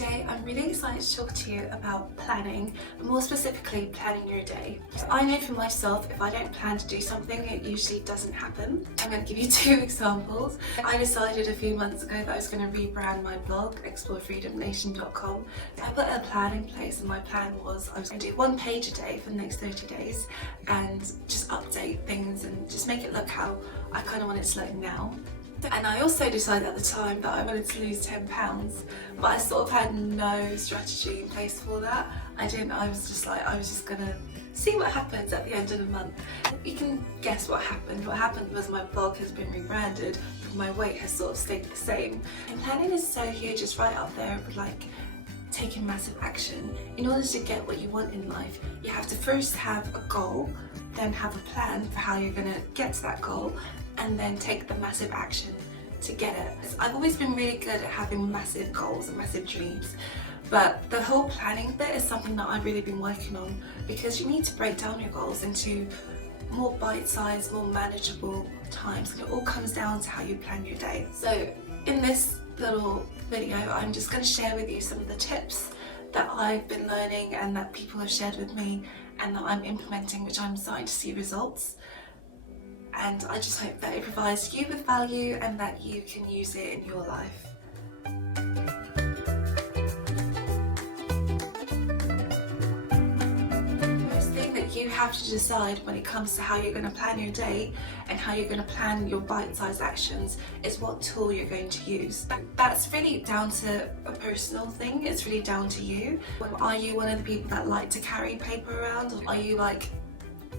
today I'm really excited to talk to you about planning, and more specifically planning your day. I know for myself, if I don't plan to do something, it usually doesn't happen. I'm going to give you 2 examples. I decided a few months ago that I was going to rebrand my blog, explorefreedomnation.com. I put a plan in place, and my plan was I was going to do 1 page a day for the next 30 days and just update things and just make it look how I kind of want it to look now. And I also decided at the time that I wanted to lose 10 pounds, but I sort of had no strategy in place for that. I was just gonna see what happens at the end of the month. You can guess what happened. What happened was my blog has been rebranded, but my weight has sort of stayed the same. And planning is so huge, it's right up there with like taking massive action. In order to get what you want in life, you have to first have a goal, then have a plan for how you're gonna get to that goal, and then take the massive action to get it. I've always been really good at having massive goals and massive dreams, but the whole planning bit is something that I've really been working on, because you need to break down your goals into more bite-sized, more manageable times, and it all comes down to how you plan your day. So in this little video, I'm just going to share with you some of the tips that I've been learning and that people have shared with me and that I'm implementing, which I'm starting to see results. And I just hope that it provides you with value and that you can use it in your life. The first thing that you have to decide when it comes to how you're going to plan your day and how you're going to plan your bite-sized actions is what tool you're going to use. That's really down to a personal thing. It's really down to you. Are you one of the people that like to carry paper around, or are you like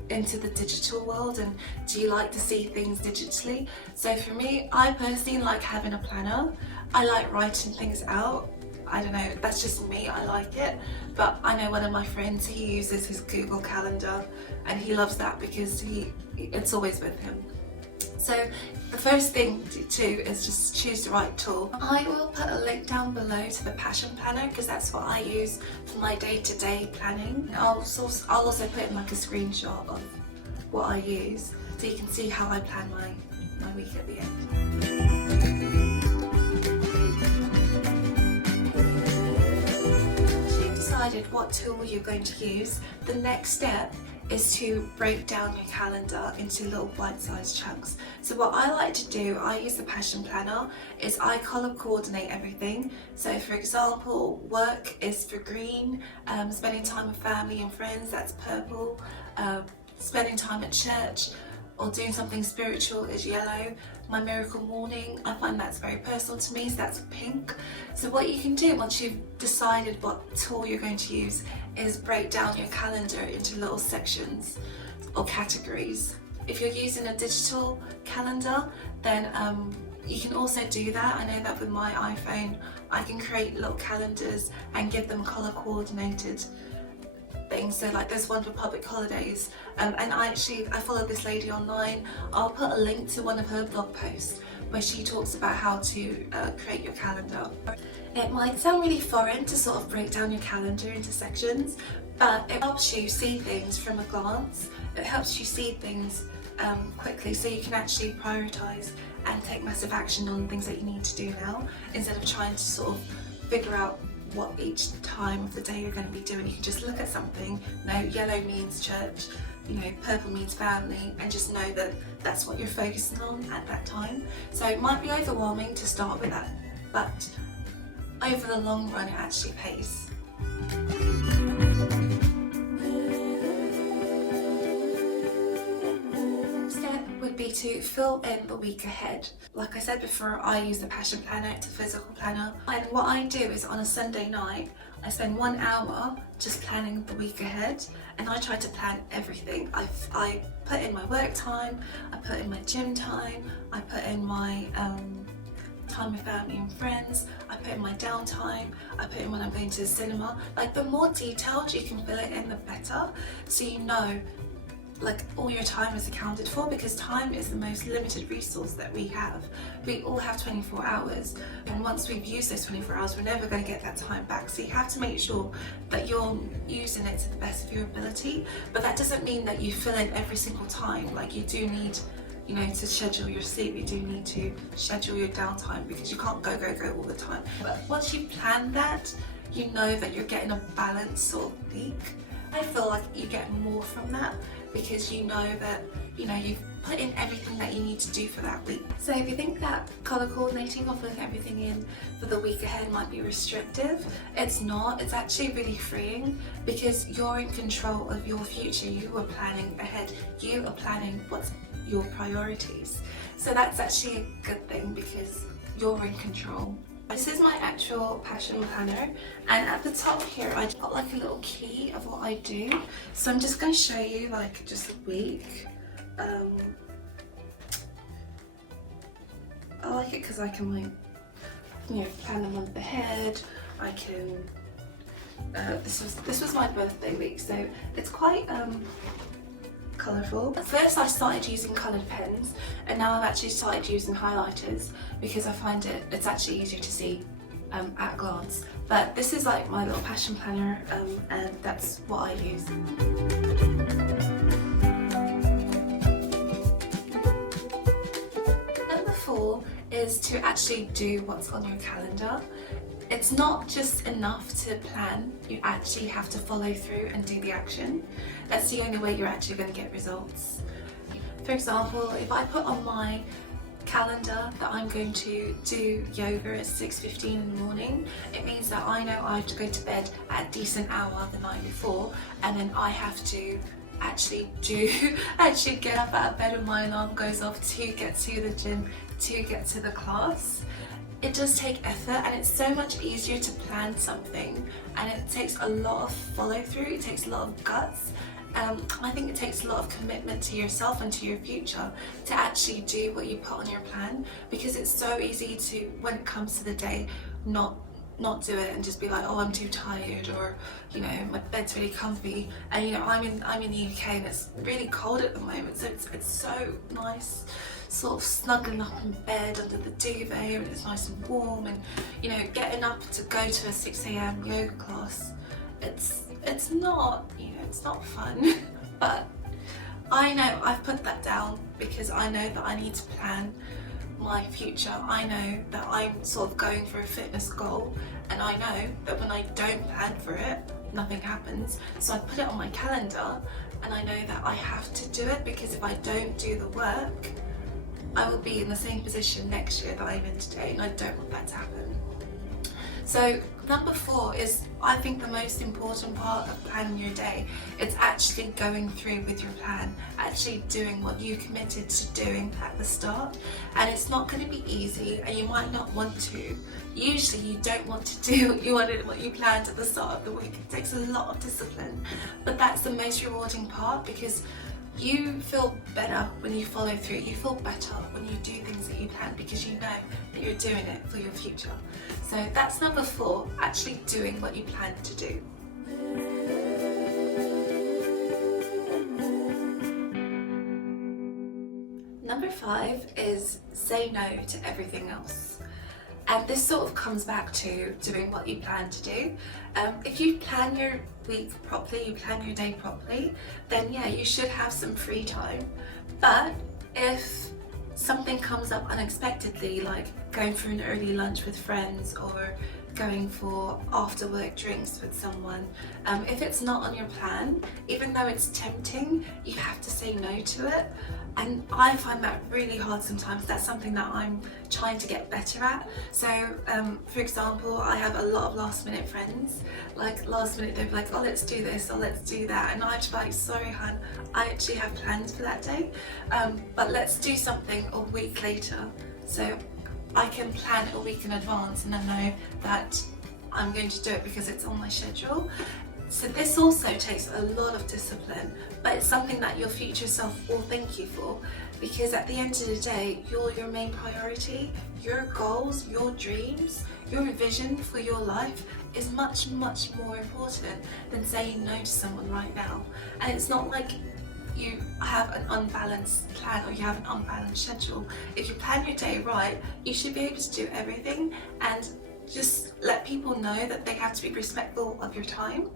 into the digital world, and do you like to see things digitally? So for me, I personally like having a planner. I like writing things out. I don't know, that's just me, I like it. But I know one of my friends, he uses his Google Calendar and he loves that because it's always with him. So the first thing to do is just choose the right tool. I will put a link down below to the Passion Planner, because that's what I use for my day-to-day planning. I'll also put in like a screenshot of what I use, so you can see how I plan my week at the end. Once you've decided what tool you're going to use, the next step is to break down your calendar into little bite-sized chunks. So what I like to do, I use the Passion Planner, is I color coordinate everything. So for example, work is for green, spending time with family and friends, that's purple, spending time at church or doing something spiritual is yellow. My miracle morning, I find that's very personal to me, so that's pink. So what you can do once you've decided what tool you're going to use is break down your calendar into little sections or categories. If you're using a digital calendar, then you can also do that. I know that with my iPhone, I can create little calendars and give them color coordinated things. So like there's one for public holidays, and I follow this lady online. I'll put a link to one of her blog posts where she talks about how to create your calendar. It might sound really foreign to sort of break down your calendar into sections, but it helps you see things from a glance. It helps you see things quickly, so you can actually prioritize and take massive action on things that you need to do now, instead of trying to sort of figure out what each time of the day you're going to be doing. You can just look at something, know yellow means church, purple means family, and just know that that's what you're focusing on at that time. So it might be overwhelming to start with that, but over the long run it actually pays. Be to fill in the week ahead. Like I said before, I use the Passion Planner, it's a physical planner, and what I do is on a Sunday night I spend 1 hour just planning the week ahead, and I try to plan everything. I put in my work time, I put in my gym time, I put in my time with family and friends, I put in my downtime, I put in when I'm going to the cinema. Like the more detailed you can fill it in, the better, so you know like all your time is accounted for, because time is the most limited resource that we have. We all have 24 hours, and once we've used those 24 hours, we're never going to get that time back. So you have to make sure that you're using it to the best of your ability, but that doesn't mean that you fill in every single time. Like you do need you know, to schedule your sleep, you do need to schedule your downtime because you can't go all the time. But once you plan that, you know that you're getting a balanced sort of week. I feel like you get more from that because you know that, you know, you've put in everything that you need to do for that week. So if you think that colour coordinating or putting everything in for the week ahead might be restrictive, it's not. It's actually really freeing because you're in control of your future. You are planning ahead. You are planning what's your priorities. So that's actually a good thing because you're in control. This is my actual passion planner, and at the top here I got like a little key of what I do. So I'm just going to show you like just a week. I like it because I can, like, you know, plan a month ahead. I can. This was my birthday week, so it's quite colourful. At first I started using coloured pens, and now I've actually started using highlighters because I find it's actually easier to see at a glance. But this is like my little passion planner, and that's what I use. Number 4 is to actually do what's on your calendar. It's not just enough to plan, you actually have to follow through and do the action. That's the only way you're actually going to get results. For example, if I put on my calendar that I'm going to do yoga at 6:15 in the morning, it means that I know I have to go to bed at a decent hour the night before, and then I have to actually get up out of bed when my alarm goes off to get to the gym, to get to the class. It does take effort, and it's so much easier to plan something, and it takes a lot of follow through, it takes a lot of guts. I think it takes a lot of commitment to yourself and to your future to actually do what you put on your plan, because it's so easy to, when it comes to the day, not do it and just be like, oh, I'm too tired, or, you know, my bed's really comfy. And you know, I'm in the UK and it's really cold at the moment, so it's so nice sort of snuggling up in bed under the duvet, and it's nice and warm, and you know, getting up to go to a 6 a.m. yoga class, it's not, you know, it's not fun. But I know I've put that down because I know that I need to plan my future. I know that I'm sort of going for a fitness goal, and I know that when I don't plan for it, nothing happens. So I put it on my calendar, and I know that I have to do it, because if I don't do the work, I will be in the same position next year that I'm in today, and I don't want that to happen. So number 4 is, I think, the most important part of planning your day. It's actually going through with your plan, actually doing what you committed to doing at the start. And it's not going to be easy, and you might not want to. Usually you don't want to do what you planned at the start of the week. It takes a lot of discipline, but that's the most rewarding part, because you feel better when you follow through. You feel better when you do things that you plan, because you know that you're doing it for your future. So that's number 4, actually doing what you plan to do. Number 5 is say no to everything else. And this sort of comes back to doing what you plan to do. If you plan your week properly, you plan your day properly, then yeah, you should have some free time. But if something comes up unexpectedly, like going for an early lunch with friends or going for after work drinks with someone, if it's not on your plan, even though it's tempting, you have to say no to it. And I find that really hard sometimes. That's something that I'm trying to get better at. So for example, I have a lot of last minute friends. Like last minute they'll be like, oh, let's do this or let's do that, and I'd be like, sorry hun, I actually have plans for that day, but let's do something a week later. So I can plan it a week in advance, and I know that I'm going to do it because it's on my schedule. So this also takes a lot of discipline, but it's something that your future self will thank you for, because at the end of the day, you're your main priority. Your goals, your dreams, your vision for your life is much, much more important than saying no to someone right now. And it's not like you have an unbalanced plan or you have an unbalanced schedule. If you plan your day right, you should be able to do everything, and just let people know that they have to be respectful of your time.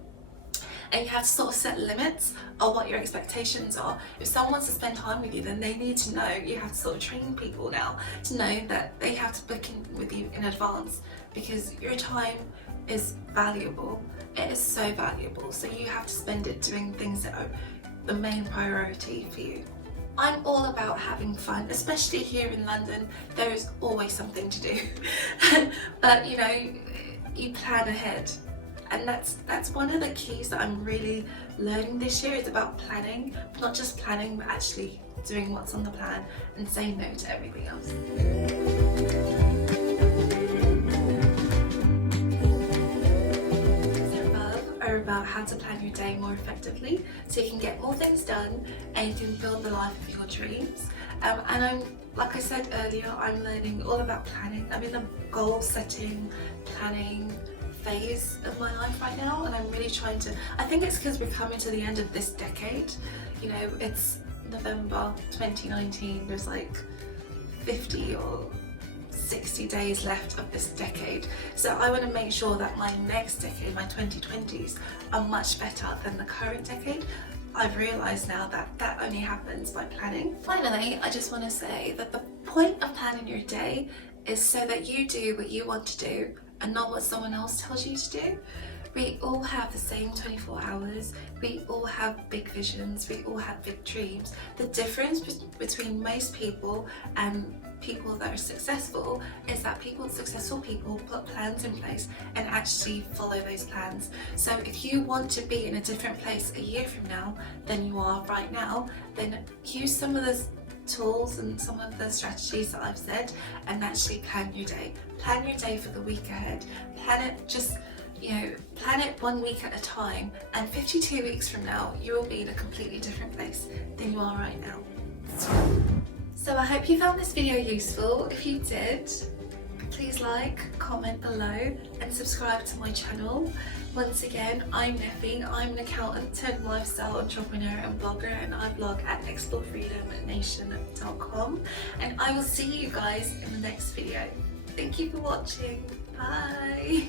and you have to sort of set limits on what your expectations are. If someone wants to spend time with you, then they need to know. You have to sort of train people now to know that they have to book in with you in advance, because your time is valuable. It is so valuable, so you have to spend it doing things that are the main priority for you. I'm all about having fun, especially here in London. There is always something to do. But you know, you plan ahead. And that's one of the keys that I'm really learning this year, is about planning. Not just planning, but actually doing what's on the plan and saying no to everything else. Are about how to plan your day more effectively, so you can get more things done and you can build the life of your dreams. And like I said earlier, I'm learning all about planning. I'm in the goal setting, planning phase of my life right now, and I'm really trying to, I think it's because we're coming to the end of this decade. You know, it's November 2019, there's like 50 or 60 days left of this decade, so I want to make sure that my next decade, my 2020s, are much better than the current decade. I've realised now that that only happens by planning. Finally, I just want to say that the point of planning your day is so that you do what you want to do and not what someone else tells you to do. We all have the same 24 hours, we all have big visions, we all have big dreams. The difference between most people and people that are successful is that successful people put plans in place and actually follow those plans. So if you want to be in a different place a year from now than you are right now, then use some of the tools and some of the strategies that I've said and actually plan your day. Plan your day for the week ahead. Plan it just, you know, plan it 1 week at a time, and 52 weeks from now you will be in a completely different place than you are right now. So I hope you found this video useful. If you did, please like, comment below and subscribe to my channel. Once again, I'm Nefe. I'm an accountant turned lifestyle entrepreneur and blogger, and I blog at explorefreedomnation.com, and I will see you guys in the next video. Thank you for watching. Bye.